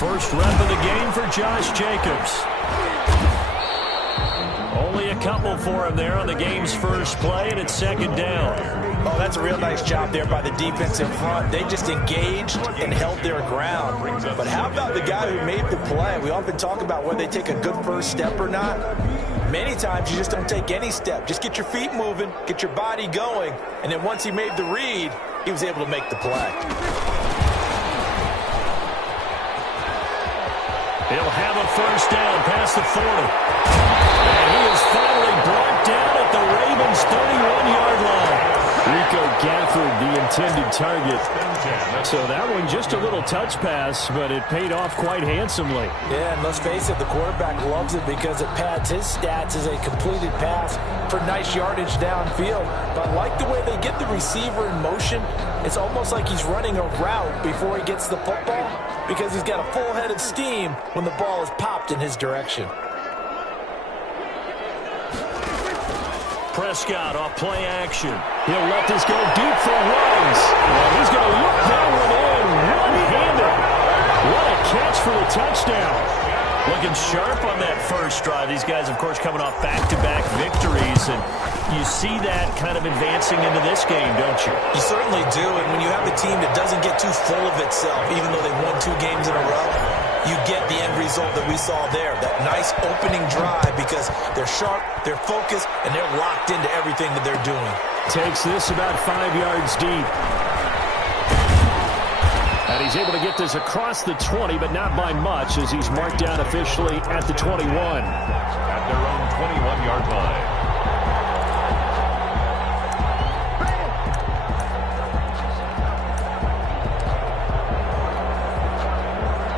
First rep of the game for Josh Jacobs. Only a couple for him there on the game's first play, and it's second down. Oh, that's a real nice job there by the defensive front. They just engaged and held their ground. But how about the guy who made the play? We often talk about whether they take a good first step or not. Many times you just don't take any step. Just get your feet moving, get your body going, and then once he made the read, he was able to make the play. He'll have a first down past the 40. And he is finally brought down at the Ravens' 31-yard line. Rico Gafford, the intended target. So that one just a little touch pass, but it paid off quite handsomely. Yeah, and let's face it, the quarterback loves it because it pads his stats as a completed pass for nice yardage downfield. But I like the way they get the receiver in motion. It's almost like he's running a route before he gets the football because he's got a full head of steam when the ball is popped in his direction. Prescott off play action. He'll let this go deep for Ruggs. And he's going to look that one in one-handed. What a catch for the touchdown. Looking sharp on that first drive. These guys, of course, coming off back-to-back victories. And you see that kind of advancing into this game, don't you? You certainly do. And when you have a team that doesn't get too full of itself, even though they've won 2 games in a row, you get the end result that we saw there, that nice opening drive because they're sharp, they're focused, and they're locked into everything that they're doing. Takes this about 5 yards deep. And he's able to get this across the 20, but not by much as he's marked down officially at the 21. At their own 21-yard line.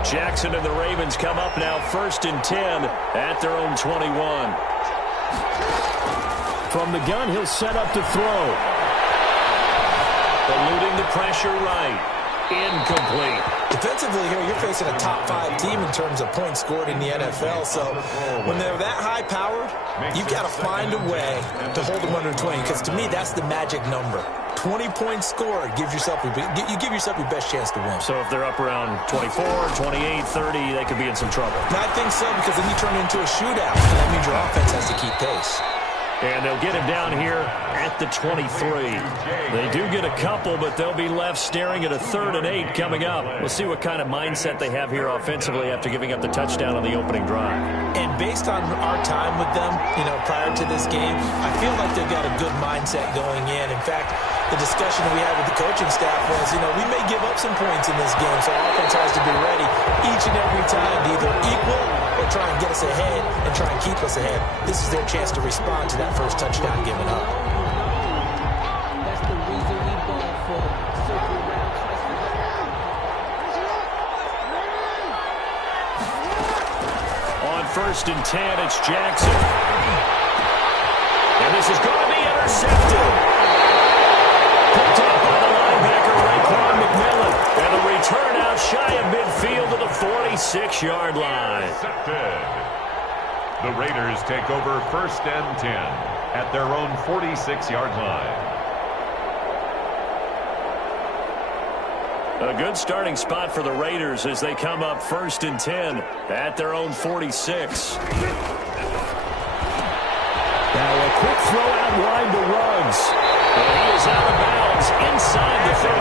Jackson and the Ravens come up now 1st and 10 at their own 21. From the gun, he'll set up to throw. Eluding the pressure right. Incomplete. Defensively here, you're facing a top 5 team in terms of points scored in the NFL. So when they're that high-powered, you've got to find a way to hold them under 20 because to me, that's the magic number. 20 points scored, you give yourself your best chance to win. So if they're up around 24, 28, 30, they could be in some trouble. I think so because then you turn it into a shootout, and that means your offense has to keep pace. And they'll get him down here at the 23. They do get a couple, but they'll be left staring at a 3rd and 8 coming up. We'll see what kind of mindset they have here offensively after giving up the touchdown on the opening drive. And based on our time with them, prior to this game, I feel like they've got a good mindset going in. In fact, the discussion that we had with the coaching staff was, we may give up some points in this game, so our offense has to be ready each and every time to either equal or try and get us ahead and try and keep us ahead. This is their chance to respond to that first touchdown given up. That's the reason we ball for circle around On 1st and 10, it's Jackson. And this is going to be intercepted. Picked up by the linebacker, Raekwon McMillan. And a return out shy of midfield to the 46-yard line. The Raiders take over 1st and 10 at their own 46-yard line. A good starting spot for the Raiders as they come up 1st and 10 at their own 46. Now a quick throw out wide to Ruggs. And he is out of bounds inside the 35.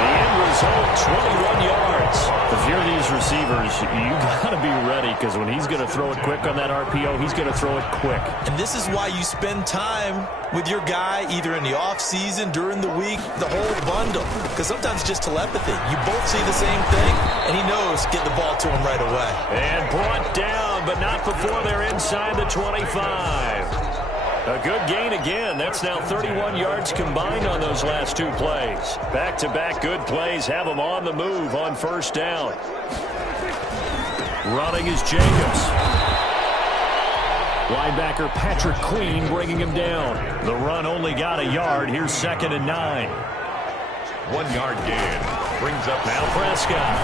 The end result, 21 yards. If you're these receivers, you got to be ready because when he's going to throw it quick on that RPO, he's going to throw it quick. And this is why you spend time with your guy either in the offseason, during the week, the whole bundle. Because sometimes it's just telepathy. You both see the same thing, and he knows get the ball to him right away. And brought down, but not before they're inside the 25. A good gain again. That's now 31 yards combined on those last 2 plays. Back-to-back good plays have them on the move on 1st down. Running is Jacobs. Linebacker Patrick Queen bringing him down. The run only got a yard. Here's 2nd and 9. 1-yard gain. Brings up now Prescott.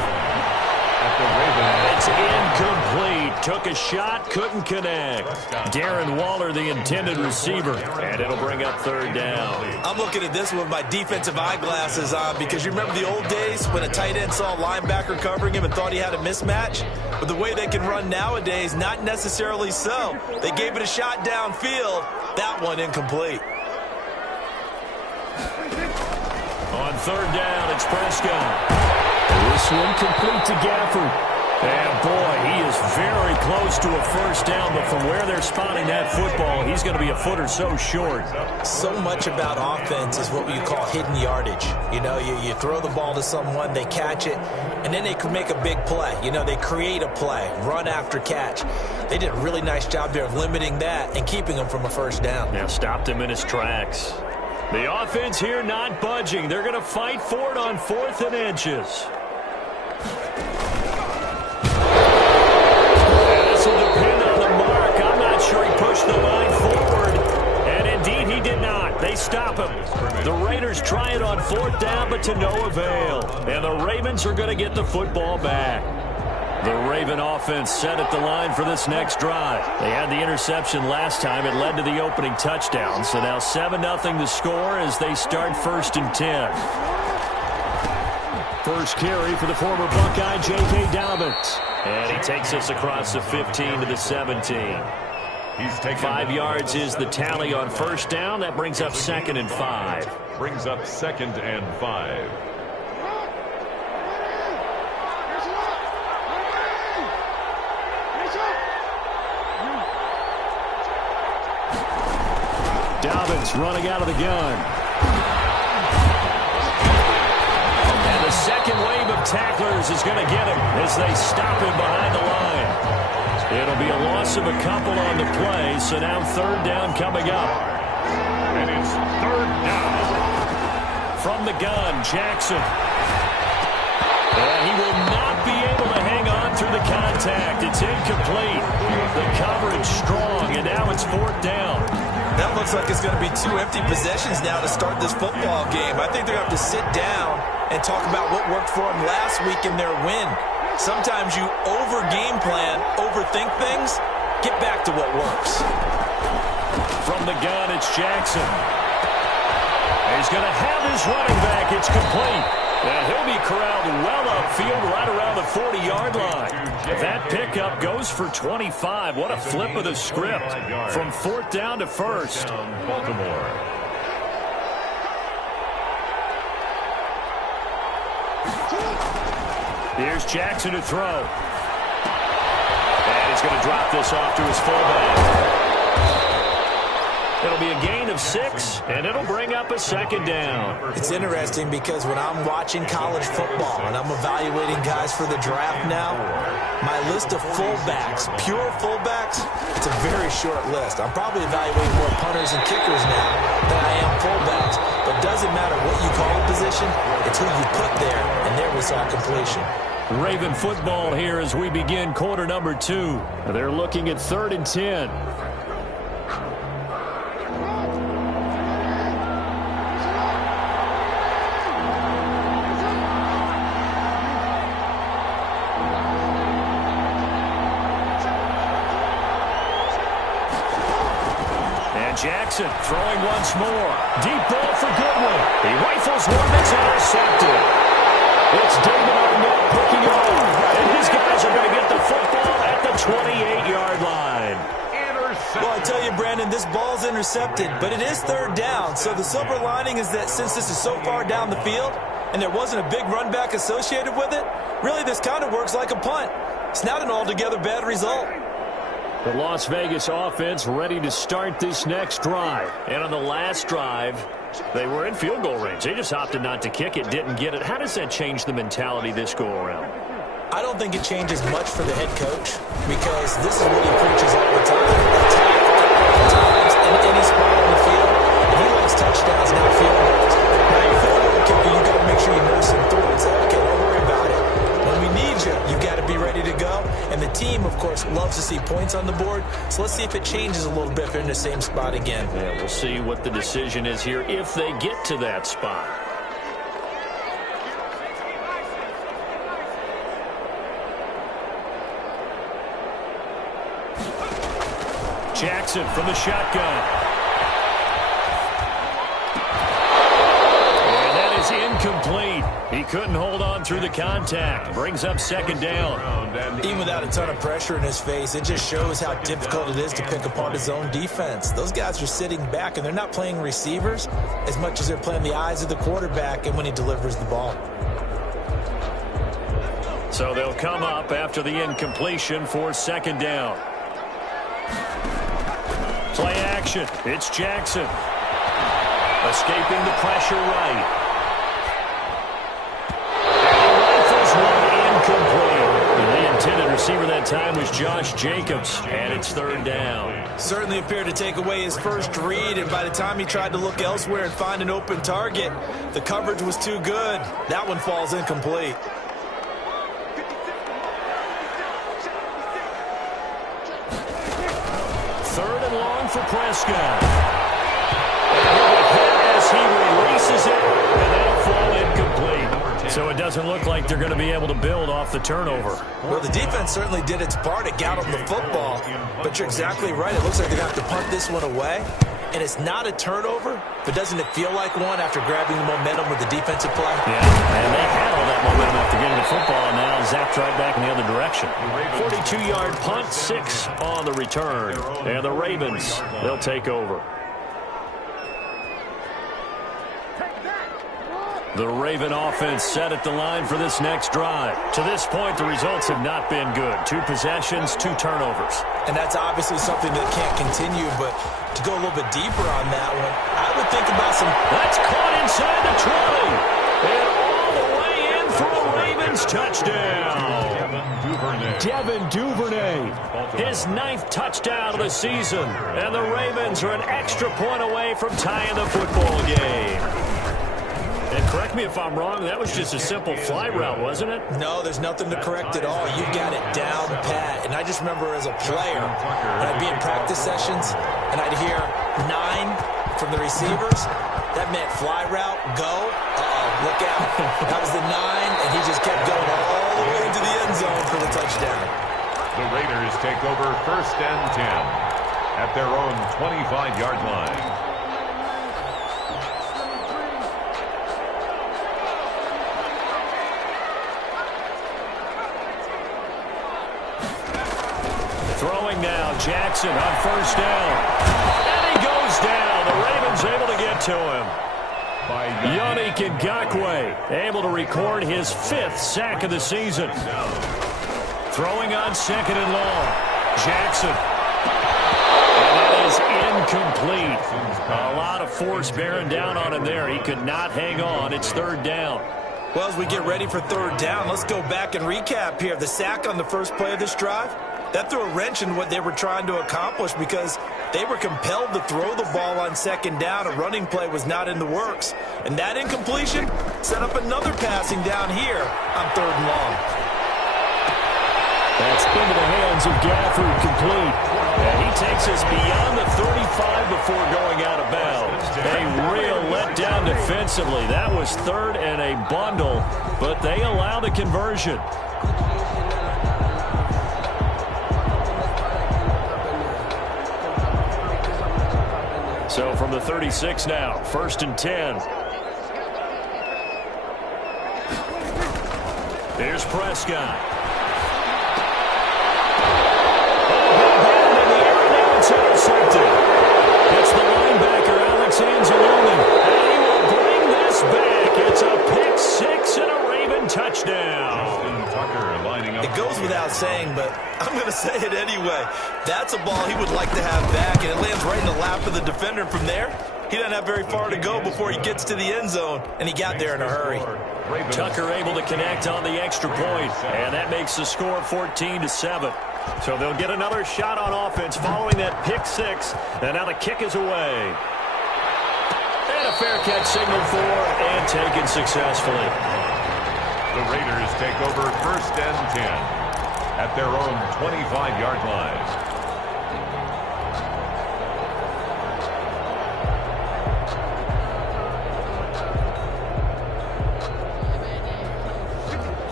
at the Ravens. It's incomplete. took a shot, couldn't connect. Darren Waller, the intended receiver, and it'll bring up third down. I'm looking at this with my defensive eyeglasses on because you remember the old days when a tight end saw a linebacker covering him and thought he had a mismatch? But the way they can run nowadays, not necessarily so. They gave it a shot downfield. That one incomplete. On third down, it's Prescott. This one complete to Gafford. And, boy, he is very close to a first down, but from where they're spotting that football, he's going to be a foot or so short. So much about offense is what you call hidden yardage. You know, you throw the ball to someone, they catch it, and then they can make a big play. You know, they create a play, run after catch. They did a really nice job there of limiting that and keeping him from a first down. Now stopped him in his tracks. The offense here not budging. They're going to fight for it on 4th and inches. This will depend on the mark. I'm not sure he pushed the line forward. And indeed, he did not. They stop him. The Raiders try it on 4th down, but to no avail. And the Ravens are going to get the football back. The Raven offense set at the line for this next drive. They had the interception last time. It led to the opening touchdown. So now 7-0 the score as they start 1st and 10. First carry for the former Buckeye, J.K. Dobbins. And he takes us across the 15 to the 17. He's taken 5 yards is the tally on first down. That brings up 2nd and 5. Brings up 2nd and 5. Dobbins running out of the gun. And the second wave of tacklers is going to get him as they stop him behind the line. It'll be a loss of a couple on the play, so now 3rd down coming up. And it's 3rd down. From the gun, Jackson. And he will not be able to hang on through the contact. It's incomplete. The coverage strong, and now it's 4th down. That looks like it's going to be 2 empty possessions now to start this football game. I think they're going to have to sit down and talk about what worked for them last week in their win. Sometimes you over-game plan, overthink things. Get back to what works. From the gun, it's Jackson. He's going to have his running back. It's complete. And he'll be corralled well upfield right around the 40-yard line. That pickup goes for 25. What a flip of the script from 4th down to 1st. Baltimore. Here's Jackson to throw. And he's going to drop this off to his fullback. It'll be a gain of 6, and it'll bring up a 2nd down. It's interesting because when I'm watching college football and I'm evaluating guys for the draft now, my list of fullbacks, pure fullbacks, it's a very short list. I'm probably evaluating more punters and kickers now than I am fullbacks. But it doesn't matter what you call a position, it's who you put there, and there we saw completion. Raven football here as we begin quarter number 2. They're looking at 3rd and 10. Jackson throwing once more. Deep ball for Goodwin. He rifles one that's intercepted. It's David Arnett picking it up. And his guys are going to get the football at the 28-yard line. Well, I tell you, Brandon, this ball's intercepted, but it is 3rd down. So the silver lining is that since this is so far down the field and there wasn't a big run back associated with it, really this kind of works like a punt. It's not an altogether bad result. The Las Vegas offense ready to start this next drive. And on the last drive, they were in field goal range. They just opted not to kick it, didn't get it. How does that change the mentality this go-around? I don't think it changes much for the head coach because this is what he preaches all the time. Attack at times in any spot on the field. And he likes touchdowns, not field goals. Now, your field goal kicker, you got to make sure you nurse him through and say, okay, don't worry about it. When we need you, you got to be ready to go. And the team, of course, loves to see points on the board. So let's see if it changes a little bit if they're in the same spot again. Yeah, we'll see what the decision is here if they get to that spot. Jackson from the shotgun. Incomplete. He couldn't hold on through the contact. Brings up second down. Even without a ton of pressure in his face, it just shows how difficult it is to pick apart his own defense. Those guys are sitting back, and they're not playing receivers as much as they're playing the eyes of the quarterback and when he delivers the ball. So they'll come up after the incompletion for second down. Play action. It's Jackson. Escaping the pressure right. The intended receiver that time was Josh Jacobs, and it's third down. Certainly appeared to take away his first read, and by the time he tried to look elsewhere and find an open target, the coverage was too good. That one falls incomplete. Third and long for Prescott. And he'll be hit as he releases it, and that'll fall incomplete. So it doesn't look like they're going to be able to build off the turnover. Well, the defense certainly did its part. It got them the football. But you're exactly right. It looks like they're going to have to punt this one away. And it's not a turnover, but doesn't it feel like one after grabbing the momentum with the defensive play? Yeah, and they had all that momentum after getting the football, and now zapped right back in the other direction. 42-yard punt, 6 on the return. And the Ravens, they'll take over. The Raven offense set at the line for this next drive. To this point, the results have not been good. 2 possessions, 2 turnovers. And that's obviously something that can't continue, but to go a little bit deeper on that one, I would think about some... That's caught inside the 20. And all the way in for a Ravens touchdown. Devin Duvernay. His 9th touchdown of the season. And the Ravens are an extra point away from tying the football game. And correct me if I'm wrong, that was just a simple fly route, wasn't it? No, there's nothing to correct at all. You've got it down pat. And I just remember as a player, when I'd be in practice sessions, and I'd hear 9 from the receivers, that meant fly route, go, look out. That was the 9, and he just kept going all the way into the end zone for the touchdown. The Raiders take over 1st and 10 at their own 25-yard line. Throwing now, Jackson on 1st down. And he goes down. The Ravens able to get to him. Yannick Ngakoue able to record his 5th sack of the season. Throwing on 2nd and long. Jackson. And that is incomplete. A lot of force bearing down on him there. He could not hang on. It's 3rd down. Well, as we get ready for 3rd down, let's go back and recap here. The sack on the first play of this drive, that threw a wrench in what they were trying to accomplish because they were compelled to throw the ball on 2nd down. A running play was not in the works. And that incompletion set up another passing down here on 3rd and long. That's into the hands of Gafford, complete. And he takes us beyond the 35 before going out of bounds. A real letdown defensively. That was 3rd and a bundle, but they allow the conversion. So from the 36 now, 1st and 10. Here's Prescott. It's intercepted. It's the linebacker, Alex Anzalone. And he will bring this back. It's a pick 6 and a Raven touchdown. It goes without saying, but I'm going to say it anyway. That's a ball he would like to have back, and it lands right in the lap of the defender. From there, he doesn't have very far to go before he gets to the end zone, and he got there in a hurry. Tucker able to connect on the extra point, and that makes the score 14-7. So they'll get another shot on offense following that pick 6, and now the kick is away. And a fair catch signaled for and taken successfully. The Raiders take over 1st and 10 at their own 25-yard line.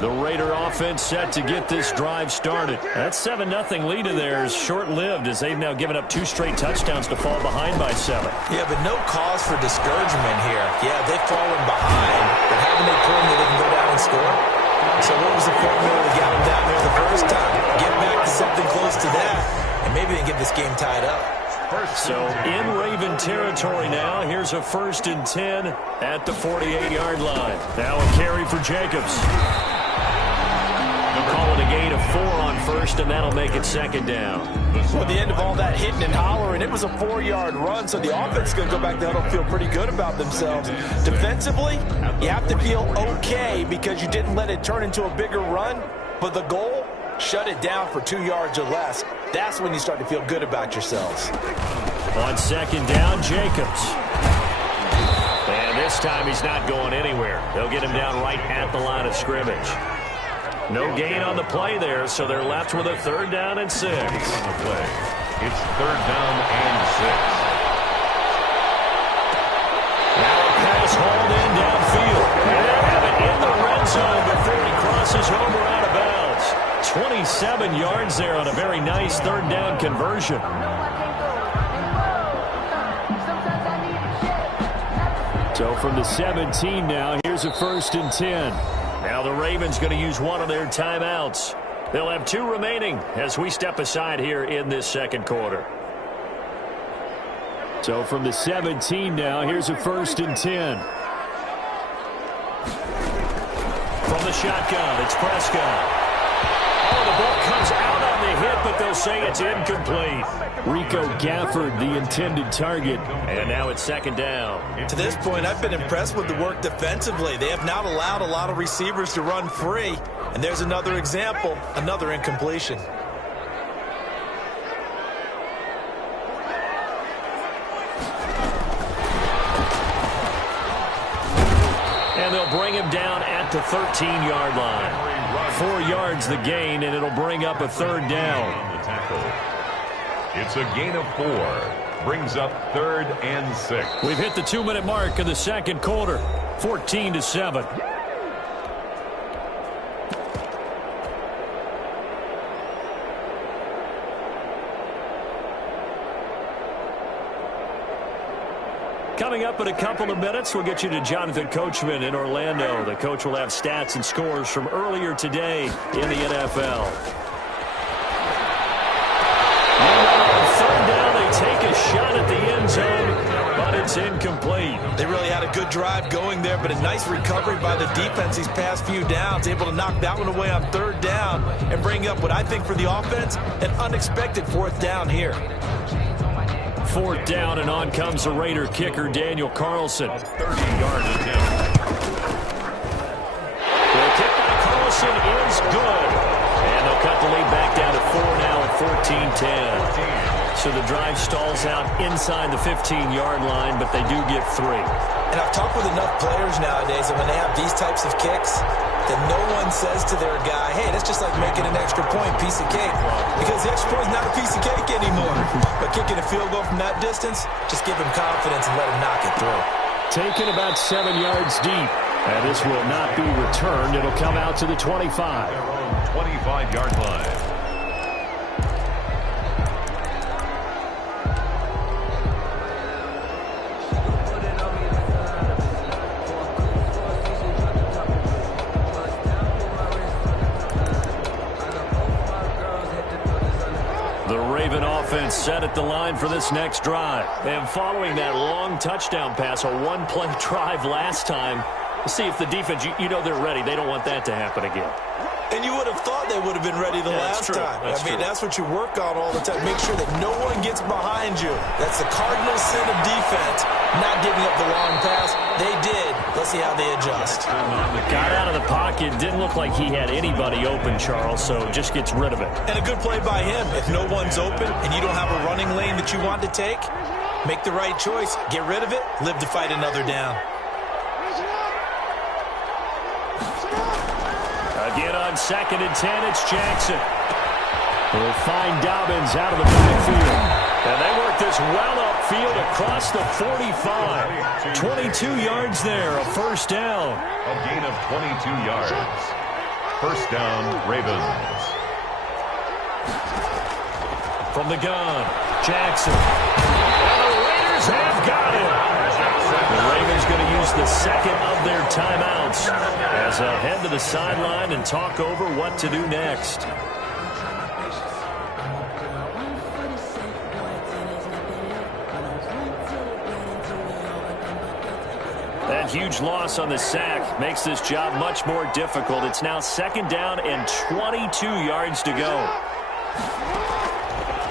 The Raider offense set to get this drive started. That 7-0 lead of theirs short-lived as they've now given up 2 straight touchdowns to fall behind by 7. Yeah, but no cause for discouragement here. Yeah, they've fallen behind, but haven't they proven that they can go down and score? So what was the formula that got them down there the first time? Get back to something close to that, and maybe they can get this game tied up. So in Raven territory now, here's a 1st and 10 at the 48-yard line. Now a carry for Jacobs. Call it a gain of 4 on 1st, and that'll make it 2nd down. Well, at the end of all that hitting and hollering, it was a 4-yard run, so the offense is going to go back there and feel pretty good about themselves. Defensively, you have to feel okay because you didn't let it turn into a bigger run, but the goal, shut it down for 2 yards or less. That's when you start to feel good about yourselves. On 2nd down, Jacobs. And this time he's not going anywhere. They'll get him down right at the line of scrimmage. No gain on the play there, so they're left with a 3rd down and 6. On the play, it's 3rd down and 6. Now a pass hauled in downfield. And they'll have it in the red zone before he crosses over out of bounds. 27 yards there on a very nice 3rd down conversion. So from the 17 now, here's a 1st and 10. Now the Ravens going to use one of their timeouts. They'll have 2 remaining as we step aside here in this 2nd quarter. So from the 17 now, here's a 1st and 10. From the shotgun, it's Prescott. Oh, the ball comes out on the hit, but they'll say it's incomplete. Rico Gafford, the intended target. And now it's 2nd down. To this point, I've been impressed with the work defensively. They have not allowed a lot of receivers to run free. And there's another example, another incompletion. And they'll bring him down at the 13-yard line. 4 yards the gain, and it'll bring up a 3rd down. On the tackle. It's a gain of 4. Brings up 3rd and 6. We've hit the 2-minute mark of the 2nd quarter. 14-7. Coming up in a couple of minutes, we'll get you to Jonathan Coachman in Orlando. The coach will have stats and scores from earlier today in the NFL. On 3rd down, they take a shot at the end zone, but it's incomplete. They really had a good drive going there, but a nice recovery by the defense these past few downs, able to knock that one away on 3rd down and bring up what I think for the offense, an unexpected 4th down here. 4th down, and on comes the Raider kicker, Daniel Carlson. 30-yard attempt. The kick by Carlson is good. And they'll cut the lead back down to 4 now at 14-10. So the drive stalls out inside the 15-yard line, but they do get 3. And I've talked with enough players nowadays that when they have these types of kicks, that no one says to their guy, hey, that's just like making an extra point, piece of cake. Because the extra point is not a piece of cake anymore. But kicking a field goal from that distance, just give him confidence and let him knock it through. Taken about 7 yards deep. And this will not be returned. It'll come out to the 25. Their own 25-yard line. Offense set at the line for this next drive. And following that long touchdown pass, a 1-play drive last time, see if the defense, you know they're ready. They don't want that to happen again. And you would have thought they would have been ready the last time. That's what you work on all the time. Make sure that no one gets behind you. That's the cardinal sin of defense, not giving up the long pass. They did. Let's see how they adjust. Got out of the pocket. Didn't look like he had anybody open, Charles, so just gets rid of it. And a good play by him. If no one's open and you don't have a running lane that you want to take, make the right choice. Get rid of it. Live to fight another down. Again on 2nd and 10, it's Jackson. We'll find Dobbins out of the backfield. And they work this well upfield across the 45. 22 yards there, a 1st down. A gain of 22 yards. First down, Ravens. From the gun, Jackson. And the Raiders have got him. The Ravens going to use the second of their timeouts as they'll head to the sideline and talk over what to do next. That huge loss on the sack makes this job much more difficult. It's now second down and 22 yards to go.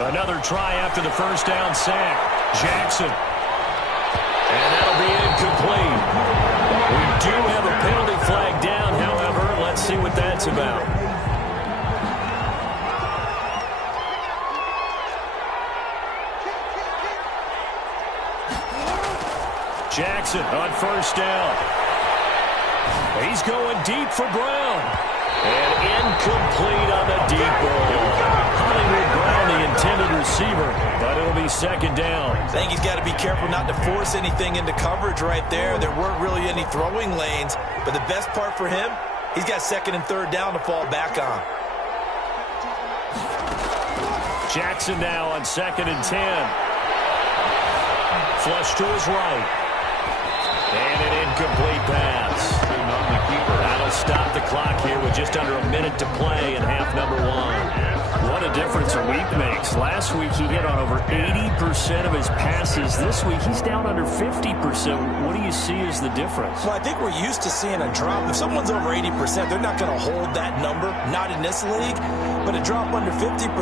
Another try after the first down sack. Jackson. And that'll be incomplete. We do have a penalty flag down, however. Let's see what that's about. Jackson on first down. He's going deep for Brown. And incomplete on the deep ball. Hollywood Brown, the intended receiver, but it'll be second down. I think he's got to be careful not to force anything into coverage right there. There weren't really any throwing lanes, but the best part for him, he's got second and third down to fall back on. Jackson now on second and 10. Flush to his right. And an incomplete pass. That'll stop the clock here with just under a minute to play in half number one. What a difference a week makes. Last week he hit on over 80% of his passes. This week he's down under 50%. What do you see as the difference? Well, I think we're used to seeing a drop. If someone's over 80%, they're not going to hold that number. Not in this league. But a drop under 50%,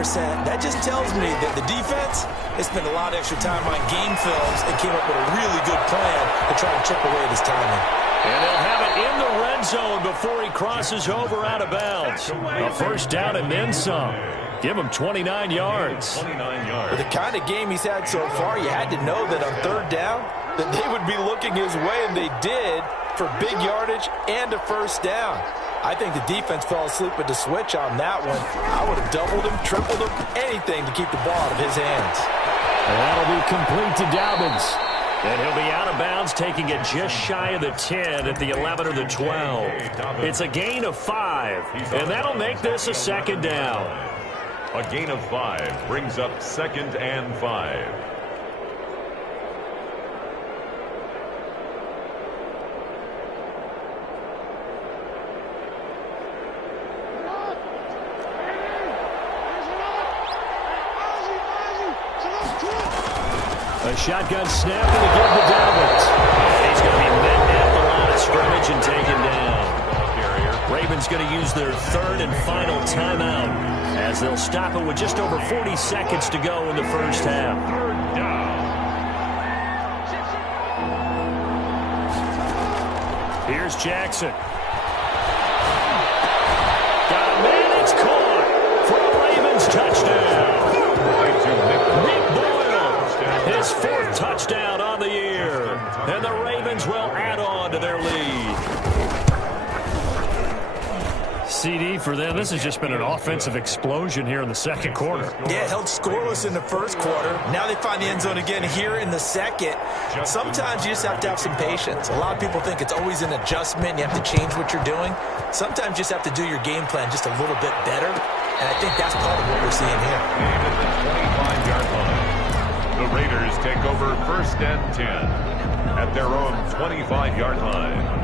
that just tells me that the defense has spent a lot of extra time on game films and came up with a really good plan to try to chip away at his timing. And they'll have it in the red zone before he crosses over out of bounds. A first down and then some. Give him 29 yards. 29 yards. With the kind of game he's had so far, you had to know that on third down that they would be looking his way, and they did, for big yardage and a first down. I think the defense fell asleep with the switch on that one. I would have doubled him, tripled him, anything to keep the ball out of his hands. And that'll be complete to Dobbins. And he'll be out of bounds, taking it just shy of the 10 at the 11 or the 12. It's a gain of 5, and that'll make this a second down. A gain of 5 brings up second and 5. A shotgun snap to give to Dobbins. And he's going to be met at the line of scrimmage and taken down. Ravens going to use their third and final timeout as they'll stop it with just over 40 seconds to go in the first half. Third down. Here's Jackson. Got a man, it's caught for a Ravens touchdown. Nick Boyle, his fourth touchdown on the year. And the Ravens will add on to their lead. CD for them, this has just been an offensive explosion here in the second quarter. Yeah, held scoreless in the first quarter. Now they find the end zone again here in the second. Sometimes you just have to have some patience. A lot of people think it's always an adjustment. You have to change what you're doing. Sometimes you just have to do your game plan just a little bit better. And I think that's part of what we're seeing here. And at the 25-yard line, the Raiders take over first and 10 at their own 25-yard line.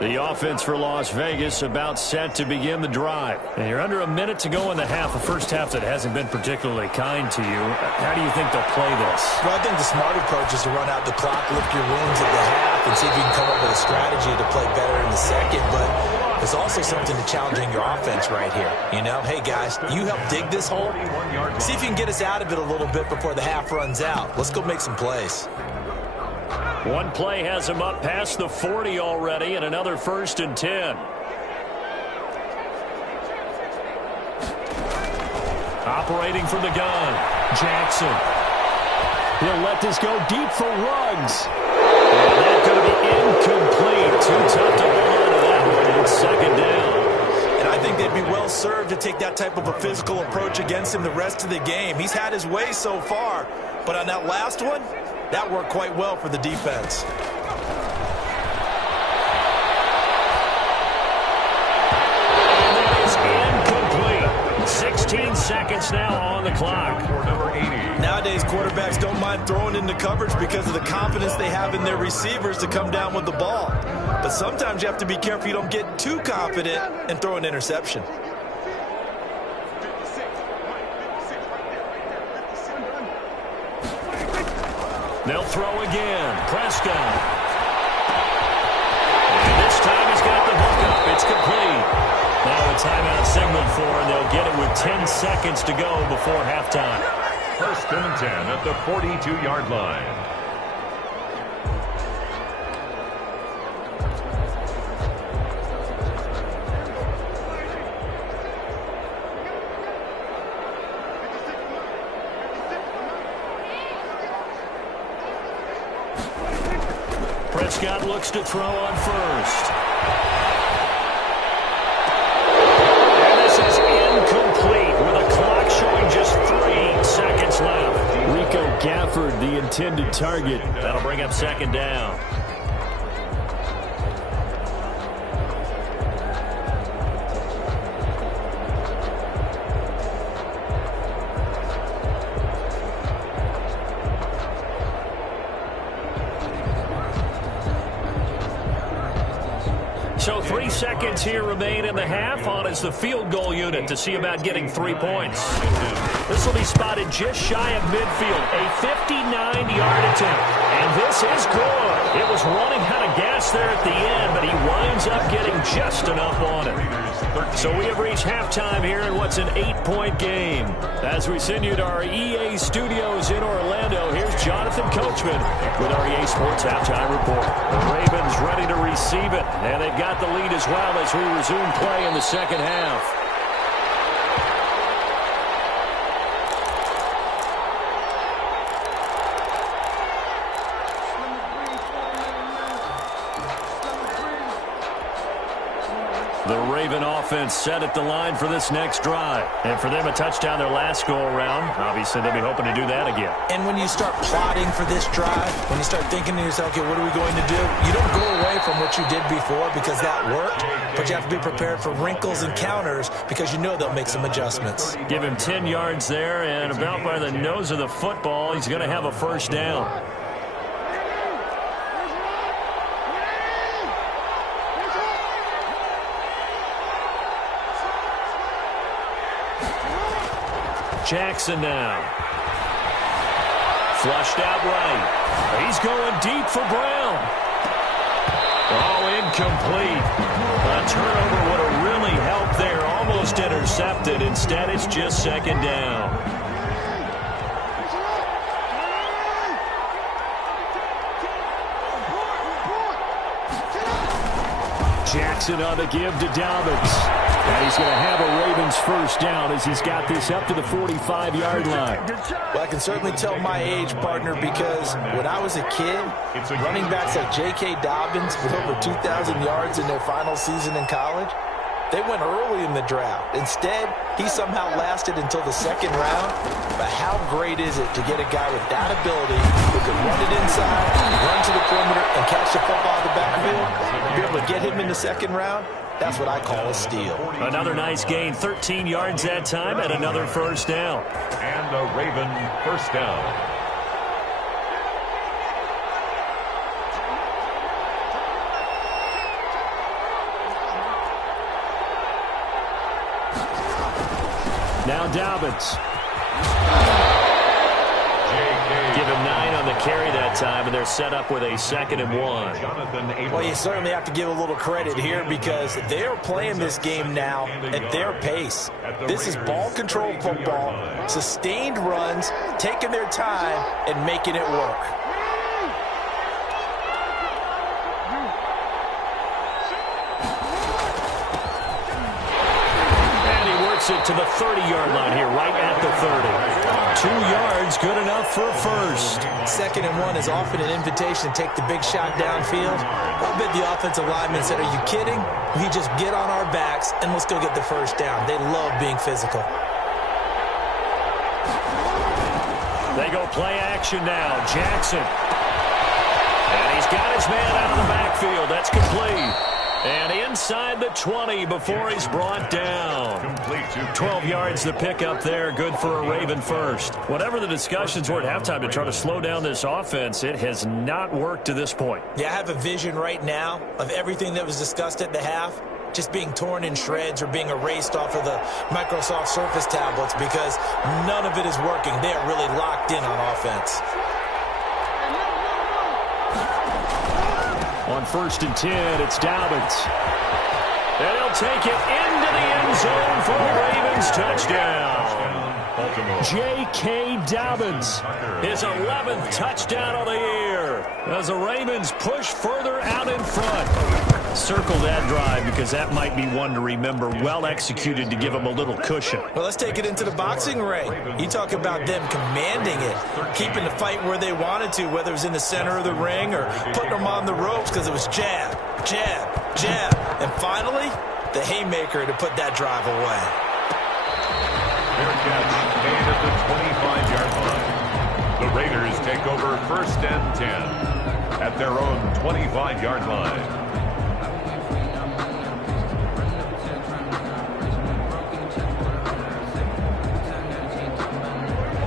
The offense for Las Vegas about set to begin the drive. And you're under a minute to go in the half, a first half that hasn't been particularly kind to you. How do you think they'll play this? Well, I think the smart approach is to run out the clock, lift your wounds at the half, and see if you can come up with a strategy to play better in the second. But there's also something to challenging your offense right here. You know, hey, guys, you help dig this hole. See if you can get us out of it a little bit before the half runs out. Let's go make some plays. One play has him up past the 40 already, and another first and 10. Operating from the gun, Jackson. He'll let this go deep for Ruggs. And that's going to be incomplete. Too tough to hold on to that one. It's second down. And I think they'd be well served to take that type of a physical approach against him the rest of the game. He's had his way so far, but on that last one, that worked quite well for the defense. 15 seconds now on the clock. For number 80. Nowadays, quarterbacks don't mind throwing into coverage because of the confidence they have in their receivers to come down with the ball. But sometimes you have to be careful you don't get too confident and throw an interception. They'll throw again. Prescott. And this time he's got the hook up. It's complete. Now a timeout signaled for, and they'll get it with 10 seconds to go before halftime. 1st and 10 at the 42-yard line. Prescott looks to throw on first. And this is incomplete with a clock showing just 3 seconds left. Rico Gafford, the intended target. That'll bring up 2nd down. So 3 seconds here remain in the half. On is the field goal unit to see about getting 3 points. This will be spotted just shy of midfield. A 59-yard attempt. And this is good. It was running out of gas there at the end, but he winds up getting just enough on it. So we have reached halftime here in what's an 8-point game. As we send you to our EA studios in Orlando, here's Jonathan Coachman with our EA Sports Halftime Report. The Ravens ready to receive it, and they've got the lead as well as we resume play in the second half. The Raven offense set at the line for this next drive. And for them, a touchdown their last go-around. Obviously, they'll be hoping to do that again. And when you start plotting for this drive, when you start thinking to yourself, okay, what are we going to do? You don't go away from what you did before because that worked, but you have to be prepared for wrinkles and counters because you know they'll make some adjustments. Give him 10 yards there, and about by the nose of the football, he's going to have a 1st down. Jackson now. Flushed out right. He's going deep for Brown. Oh, incomplete. A turnover would have really helped there. Almost intercepted. Instead, it's just 2nd down. Jackson on the give to Dobbins. And he's going to have a Ravens 1st down as he's got this up to the 45-yard line. Well, I can certainly tell my age, partner, because when I was a kid, running backs like J.K. Dobbins with over 2,000 yards in their final season in college, they went early in the draft. Instead, he somehow lasted until the 2nd round. But how great is it to get a guy with that ability who can run it inside, run to the perimeter, and catch the football in the backfield? Be able to get him in the 2nd round? That's what I call a steal. Another nice gain, 13 yards that time, and another 1st down. And a Raven 1st down. Now Dobbins. Give him 9 on the carry that time, and they're set up with a 2nd and 1. Well, you certainly have to give a little credit here because they're playing this game now at their pace. This is ball control football, sustained runs, taking their time, and making it work. It to the 30-yard line here, right at the 30. 2 yards, good enough for a 1st. 2nd and 1 is often an invitation to take the big shot downfield. I bet the offensive lineman said, are you kidding? We just get on our backs and let's go get the 1st down. They love being physical. They go play action now. Jackson. And he's got his man out of the backfield. That's complete. And inside the 20 before he's brought down. Complete to 12 yards the pickup there. Good for a Raven first. Whatever the discussions were at halftime to try to slow down this offense, it has not worked to this point. Yeah, I have a vision right now of everything that was discussed at the half just being torn in shreds or being erased off of the Microsoft Surface tablets because none of it is working. They are really locked in on offense. On 1st and 10, it's Dobbins. And he'll take it into the end zone for a Ravens touchdown. Baltimore. J.K. Dobbins, his 11th touchdown of the year as the Ravens push further out in front. Circle that drive because that might be one to remember. Well executed to give them a little cushion. Well, let's take it into the boxing ring. You talk about them commanding it, keeping the fight where they wanted to, whether it was in the center of the ring or putting them on the ropes because it was jab, jab, jab. And finally, the haymaker to put that drive away. Fair catch made at the 25-yard line. The Raiders take over 1st and 10 at their own 25-yard line.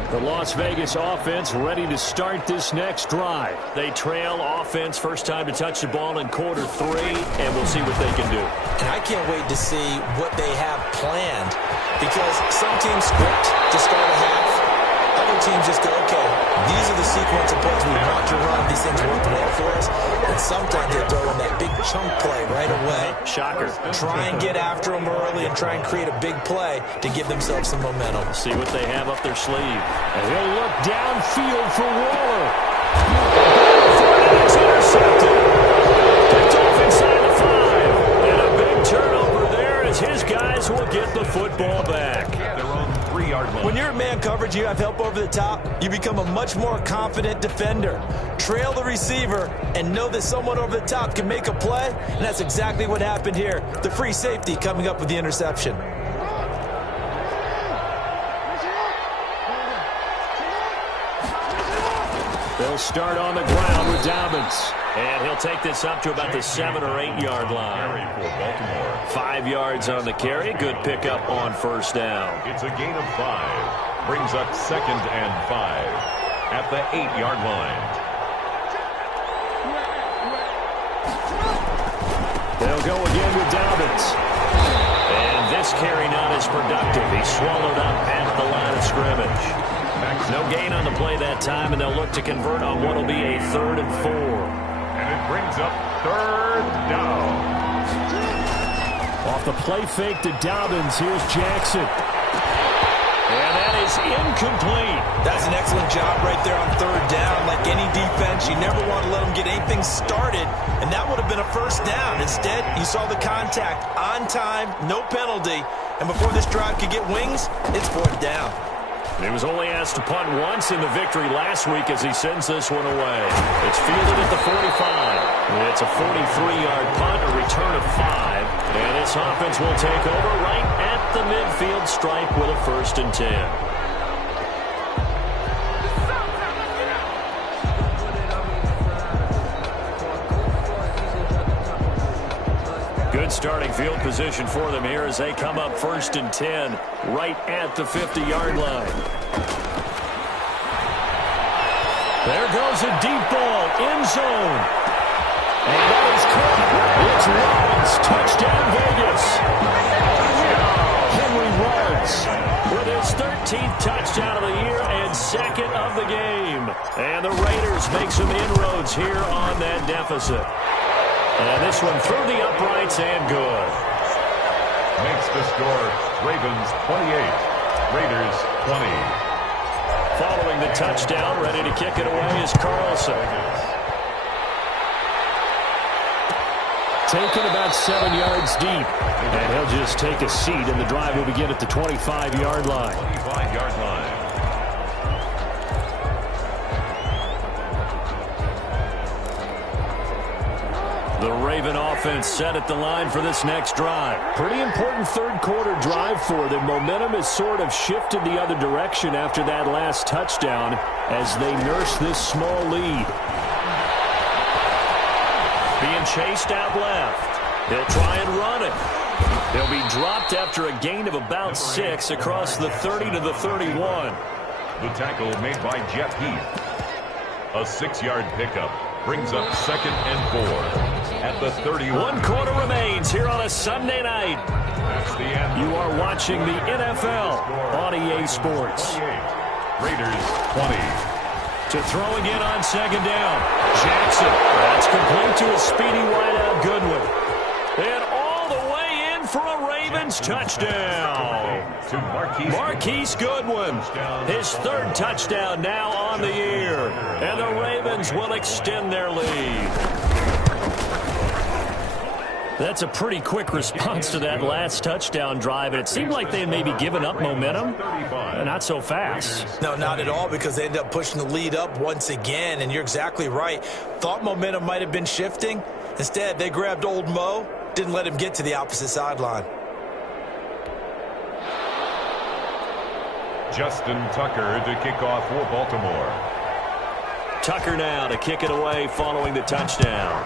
The Las Vegas offense ready to start this next drive. They trail offense, first time to touch the ball in quarter 3, and we'll see what they can do. And I can't wait to see what they have planned because some teams script to start a half. Other teams just go, okay, these are the sequence of plays we want to run. These things work well for us. And sometimes they throw in that big chunk play right away. Shocker. Try and get after them early and try and create a big play to give themselves some momentum. See what they have up their sleeve. And he'll look downfield for Waller. It's intercepted. Picked off inside the 5. And a big turnover there as his guys will get the football back. Their own 3-yard line. When you're in man coverage, you have help over the top, you become a much more confident defender. Trail the receiver and know that someone over the top can make a play, and that's exactly what happened here. The free safety coming up with the interception. They'll start on the ground with Dobbins. And he'll take this up to about the 7 or 8 yard line. 5 yards on the carry. Good pickup on 1st down. It's a gain of 5. Brings up 2nd and 5 at the 8-yard line. They'll go again with Dobbins. And this carry not as productive. He's swallowed up at the line of scrimmage. No gain on the play that time, and they'll look to convert on what will be a 3rd and 4. And it brings up 3rd down. Off the play fake to Dobbins, here's Jackson. And that is incomplete. That's an excellent job right there on 3rd down. Like any defense, you never want to let them get anything started, and that would have been a 1st down. Instead, you saw the contact on time, no penalty, and before this drive could get wings, it's 4th down. He was only asked to punt once in the victory last week as he sends this one away. It's fielded at the 45. It's a 43-yard punt, a return of 5. And this offense will take over right at the midfield stripe with a 1st and 10. Good starting field position for them here as they come up 1st and 10 right at the 50-yard line. There goes a deep ball, end zone. And that is caught. It's Ruggs, touchdown Vegas. Henry Ruggs with his 13th touchdown of the year and 2nd of the game. And the Raiders make some inroads here on that deficit. And this one through the uprights and good. Makes the score Ravens 28, Raiders 20. Following the touchdown, ready to kick it away is Carlson. Taken about 7 yards deep. And he'll just take a seat, and the drive will begin at the 25-yard line. 25-yard line. The Raven offense set at the line for this next drive. Pretty important 3rd quarter drive for them. Momentum has sort of shifted the other direction after that last touchdown as they nurse this small lead. Being chased out left. He'll try and run it. He'll be dropped after a gain of about 6 across the 30 to the 31. The tackle made by Jeff Heath. A 6-yard pickup brings up 2nd and 4 at the 31. 1 quarter remains here on a Sunday night. That's the end. You are watching the NFL on EA Sports. 28. Raiders 20. To throw again on 2nd down. Jackson. That's complete to a speedy wideout Goodwin. And all the way in for a Ravens touchdown. To Marquise Goodwin. His 3rd touchdown now on the year. And the Ravens will extend their lead. That's a pretty quick response to that last touchdown drive. And it seemed like they had maybe given up momentum. Not so fast. No, not at all, because they ended up pushing the lead up once again. And you're exactly right. Thought momentum might have been shifting. Instead, they grabbed old Mo. Didn't let him get to the opposite sideline. Justin Tucker to kick off for Baltimore. Tucker now to kick it away following the touchdown.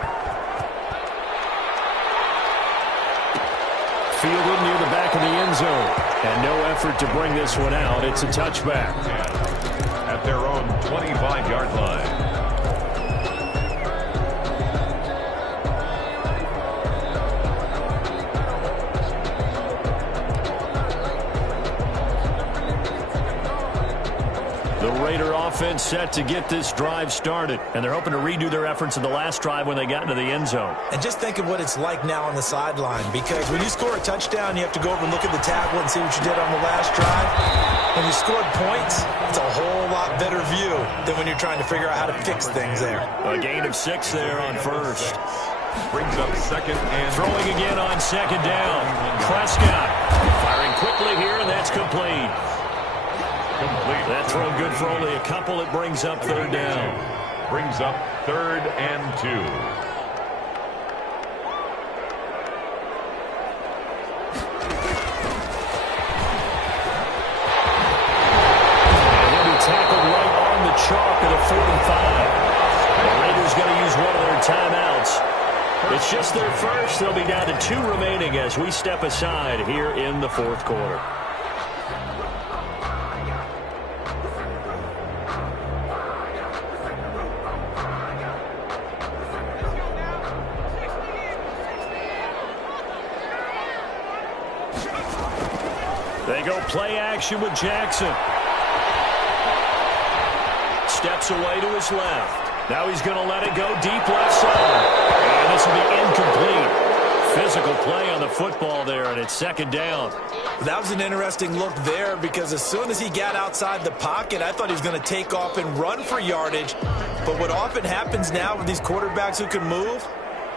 Fielded near the back of the end zone. And no effort to bring this one out. It's a touchback. At their own 25-yard line. The Raider offense set to get this drive started. And they're hoping to redo their efforts in the last drive when they got into the end zone. And just think of what it's like now on the sideline, because when you score a touchdown, you have to go over and look at the tackle and see what you did on the last drive. When you scored points, it's a whole lot better view than when you're trying to figure out how to fix things there. A gain of 6 there on 1st. Brings up 2nd and throwing again on 2nd down. Prescott firing quickly here, and that's complete. That throw good for only a couple. It brings up 3rd down. Brings up 3rd and 2. He'll be tackled right on the chalk of the 45. The Raiders going to use one of their timeouts. It's just their first. They'll be down to 2 remaining as we step aside here in the 4th quarter. They go play action with Jackson. Steps away to his left. Now he's going to let it go deep left side. And this will be incomplete. Physical play on the football there, and it's 2nd down. That was an interesting look there, because as soon as he got outside the pocket, I thought he was going to take off and run for yardage. But what often happens now with these quarterbacks who can move,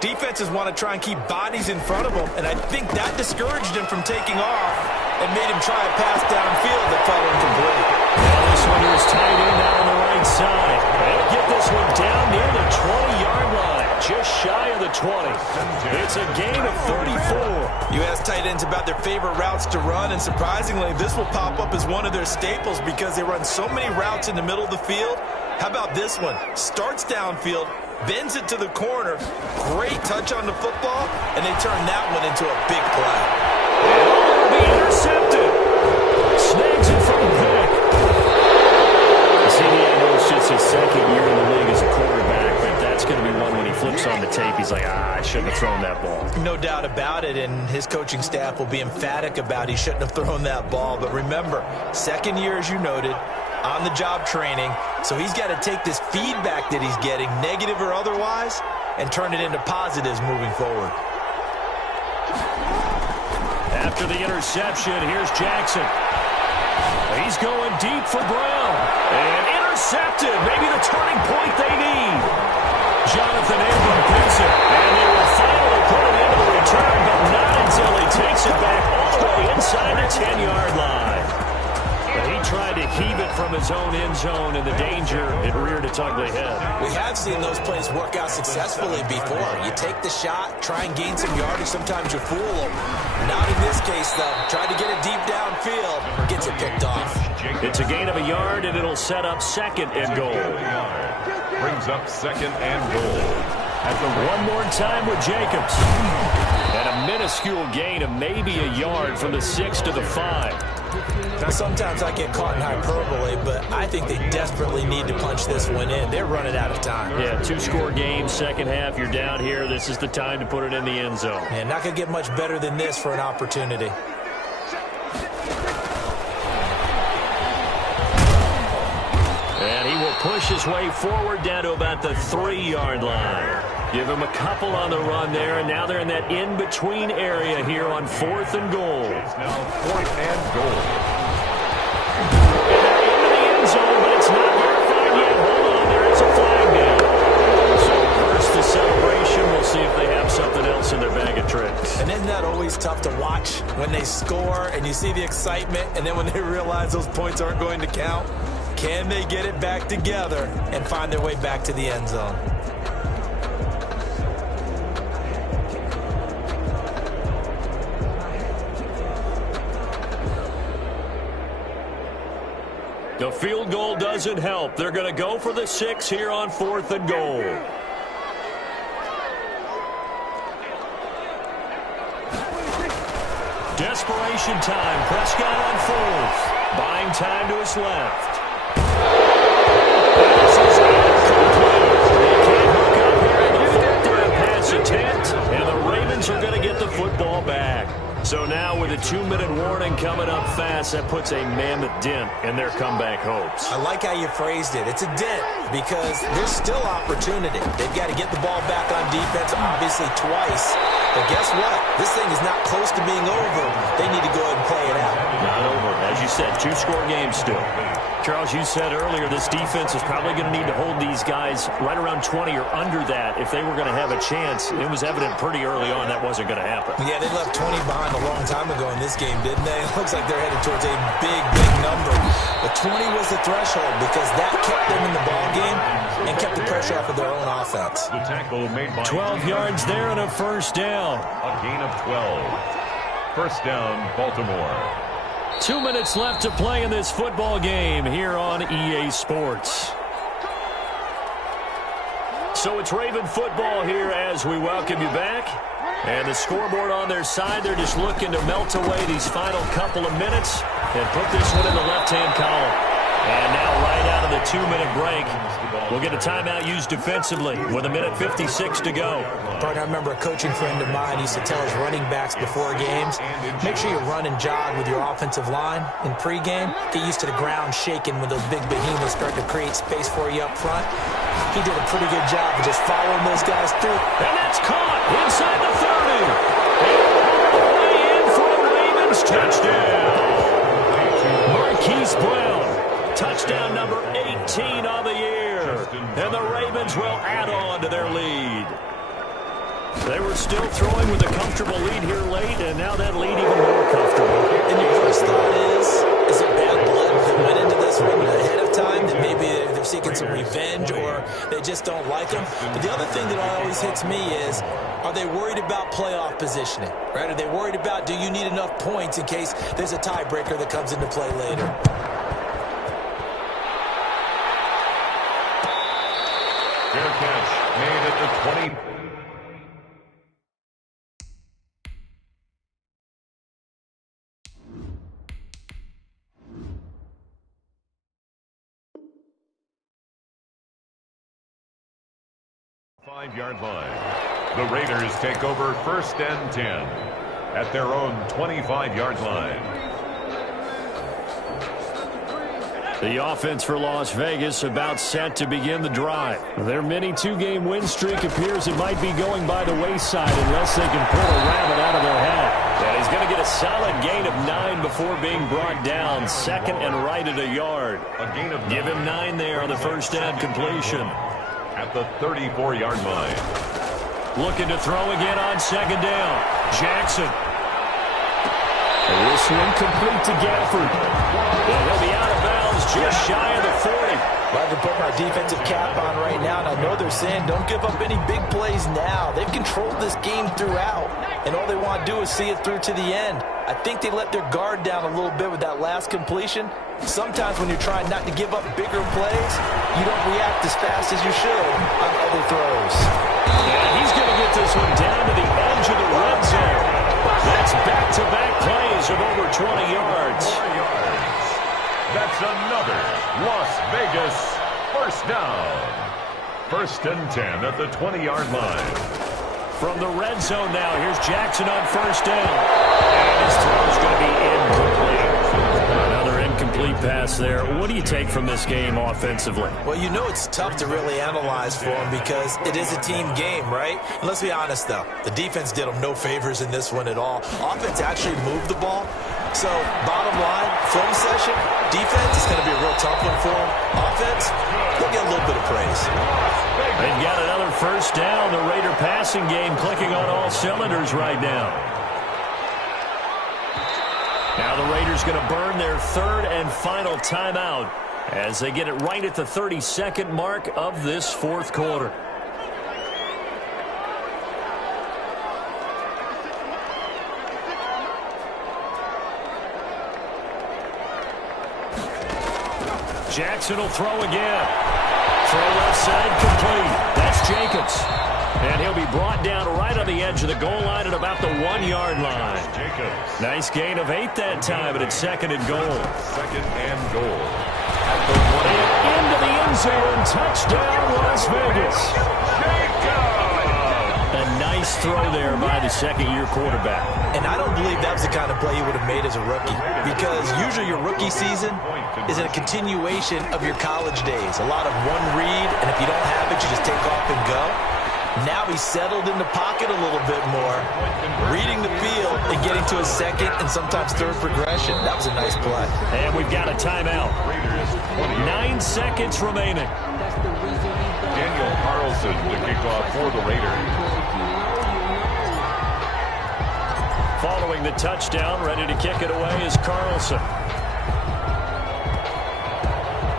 defenses want to try and keep bodies in front of them, and I think that discouraged him from taking off and made him try a pass downfield that fell incomplete. Well, this one is tight end out on the right side. They'll get this one down near the 20-yard line, just shy of the 20. It's a gain of 34. You ask tight ends about their favorite routes to run, and surprisingly, this will pop up as one of their staples because they run so many routes in the middle of the field. How about this one? Starts downfield, bends it to the corner, great touch on the football, and they turn that one into a big play. It'll be intercepted. Snags it from Vick. I know it's just his 2nd year in the league as a quarterback, but that's going to be one when he flips on the tape. He's like, I shouldn't have thrown that ball. No doubt about it, and his coaching staff will be emphatic about he shouldn't have thrown that ball. But remember, 2nd year, as you noted, on-the-job training, so he's got to take this feedback that he's getting, negative or otherwise, and turn it into positives moving forward. After the interception, here's Jackson. He's going deep for Brown. And intercepted. Maybe the turning point they need. Jonathan Abram picks it. And they will finally put it into the return, but not until he takes it back all the way inside the 10-yard line. But he tried to heave it from his own end zone, and the danger, it reared its ugly head. We have seen those plays work out successfully before. You take the shot, try and gain some yardage. Sometimes you fool them. Not in this case, though. Tried to get it deep downfield. Gets it picked off. It's a gain of a yard, and it'll set up 2nd and goal. Brings up 2nd and goal. One more time with Jacobs. And a minuscule gain of maybe a yard from the 6 to the 5. Now, sometimes I get caught in hyperbole, but I think they desperately need to punch this one in. They're running out of time. Yeah, 2-score game, second half, you're down here. This is the time to put it in the end zone. And not going to get much better than this for an opportunity. And he will push his way forward down to about the 3-yard line. Give him a couple on the run there, and now they're in that in-between area here on 4th and goal. It's now 4th and goal. And they're into the end zone, but it's not verified yet. Hold on, there is a flag down. So first the celebration, we'll see if they have something else in their bag of tricks. And isn't that always tough to watch when they score and you see the excitement, and then when they realize those points aren't going to count? Can they get it back together and find their way back to the end zone? The field goal doesn't help. They're going to go for the 6 here on 4th and goal. Desperation time. Prescott on 4th. Buying time to his left. This is incomplete. They can't hook up here in the 4th down pass attempt, and the Ravens are going to get the football back. So now with a 2-minute warning coming up fast, that puts a mammoth dent in their comeback hopes. I like how you phrased it. It's a dent because there's still opportunity. They've got to get the ball back on defense, obviously twice. But guess what? This thing is not close to being over. They need to go ahead and play it out. Not over. As you said, 2-score game still. Charles, you said earlier this defense is probably going to need to hold these guys right around 20 or under that if they were going to have a chance. It was evident pretty early on that wasn't going to happen. Yeah, they left 20 behind a long time ago in this game, didn't they? It looks like they're headed towards a big, big number. But 20 was the threshold because that kept them in the ball game and kept the pressure off of their own offense. The tackle made by 12 yards there and a first down. a gain of 12. First down, Baltimore. 2 minutes left to play in this football game here on EA Sports. So it's Raven football here as we welcome you back. And the scoreboard on their side, they're just looking to melt away these final couple of minutes and put this one in the left-hand column. And now right out of the 2-minute break, we'll get a timeout used defensively with 1:56 to go. Partner, I remember a coaching friend of mine used to tell his running backs before games, make sure you run and jog with your offensive line in pregame. Get used to the ground shaking when those big behemoths start to create space for you up front. He did a pretty good job of just following those guys through. And that's caught inside the 30. And all the way in for a Ravens touchdown. Marquise Brown. Touchdown number 18 on the year. And the Ravens will add on to their lead. They were still throwing with a comfortable lead here late, and now that lead even more comfortable. And your first thought is it bad blood that went into this one ahead of time, that maybe they're seeking some revenge or they just don't like him? But the other thing that always hits me is, are they worried about playoff positioning? Right? Are they worried about, do you need enough points in case there's a tiebreaker that comes into play later? Fair catch made at the 20. Five-yard line. The Raiders take over first and 10 at their own 25-yard line. The offense for Las Vegas about set to begin the drive. Their mini 2-game win streak appears it might be going by the wayside unless they can pull a rabbit out of their hat. And he's going to get a solid gain of 9 before being brought down. Second and right at a yard. A gain of 9. Give him 9 there on the first down completion. At the 34-yard line. Looking to throw again on second down. Jackson. This one complete to Gafford. And he'll be out of bounds just shy of the 40. Well, I can put my defensive cap on right now, and I know they're saying don't give up any big plays now. They've controlled this game throughout, and all they want to do is see it through to the end. I think they let their guard down a little bit with that last completion. Sometimes when you're trying not to give up bigger plays, you don't react as fast as you should on other throws. And he's going to get this one down to the edge of the red zone. of over 20 yards. That's another Las Vegas first down. 1st and 10 at the 20-yard line. From the red zone now, here's Jackson on 1st down. And his throw is going to be incomplete. Another incomplete pass there. What do you take from this game offensively? Well, you know it's tough to really analyze for them because it is a team game, right? And let's be honest, though. The defense did them no favors in this one at all. Offense actually moved the ball. So, bottom line, film session, defense is going to be a real tough one for them. Offense, they'll get a little bit of praise. They've got another 1st down. The Raider passing game clicking on all cylinders right now. Now the Raiders going to burn their 3rd and final timeout as they get it right at the 32nd mark of this 4th quarter. Jackson will throw again. Throw left side complete. That's Jacobs. And he'll be brought down right on the edge of the goal line at about the 1-yard line. Jacobs. Nice gain of 8 that time, but it's 2nd and goal. 2nd and goal. At the 1 into the end zone. Touchdown, Las Vegas. A nice throw there by the 2nd-year quarterback. And I don't believe that was the kind of play he would have made as a rookie because usually your rookie season is a continuation of your college days. A lot of one read, and if you don't have it, you just take off and go. Now he's settled in the pocket a little bit more, reading the field and getting to his 2nd and sometimes 3rd progression. That was a nice play. And we've got a timeout. 9 seconds remaining. Daniel Carlson to kick off for the Raiders. Following the touchdown, ready to kick it away is Carlson.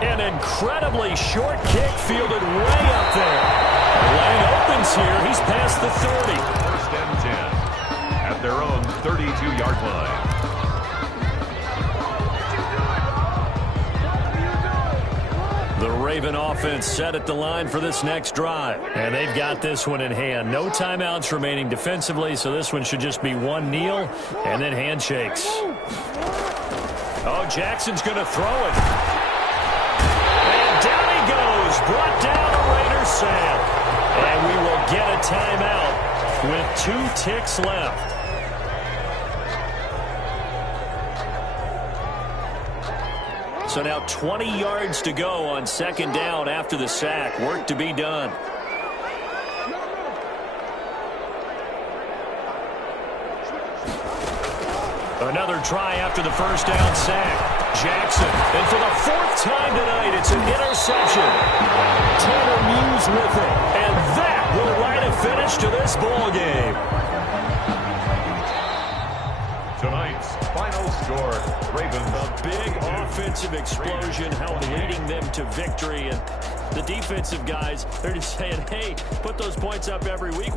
An incredibly short kick fielded way up there. The lane opens here. He's past the 30. 1st and 10 at their own 32-yard line. The Raven offense set at the line for this next drive. And they've got this one in hand. No timeouts remaining defensively, so this one should just be one kneel and then handshakes. Oh, Jackson's going to throw it. And down he goes. Brought down a Raider sack. And we will get a timeout with 2 ticks left. So now 20 yards to go on 2nd down after the sack. Work to be done. Another try after the 1st down sack. Jackson. And for the 4th time tonight, it's an interception. Tanner Muse with it. And that will write a finish to this ball game. Tonight's final score, Ravens. A big offensive explosion leading them to victory. And the defensive guys, they're just saying, hey, put those points up every week.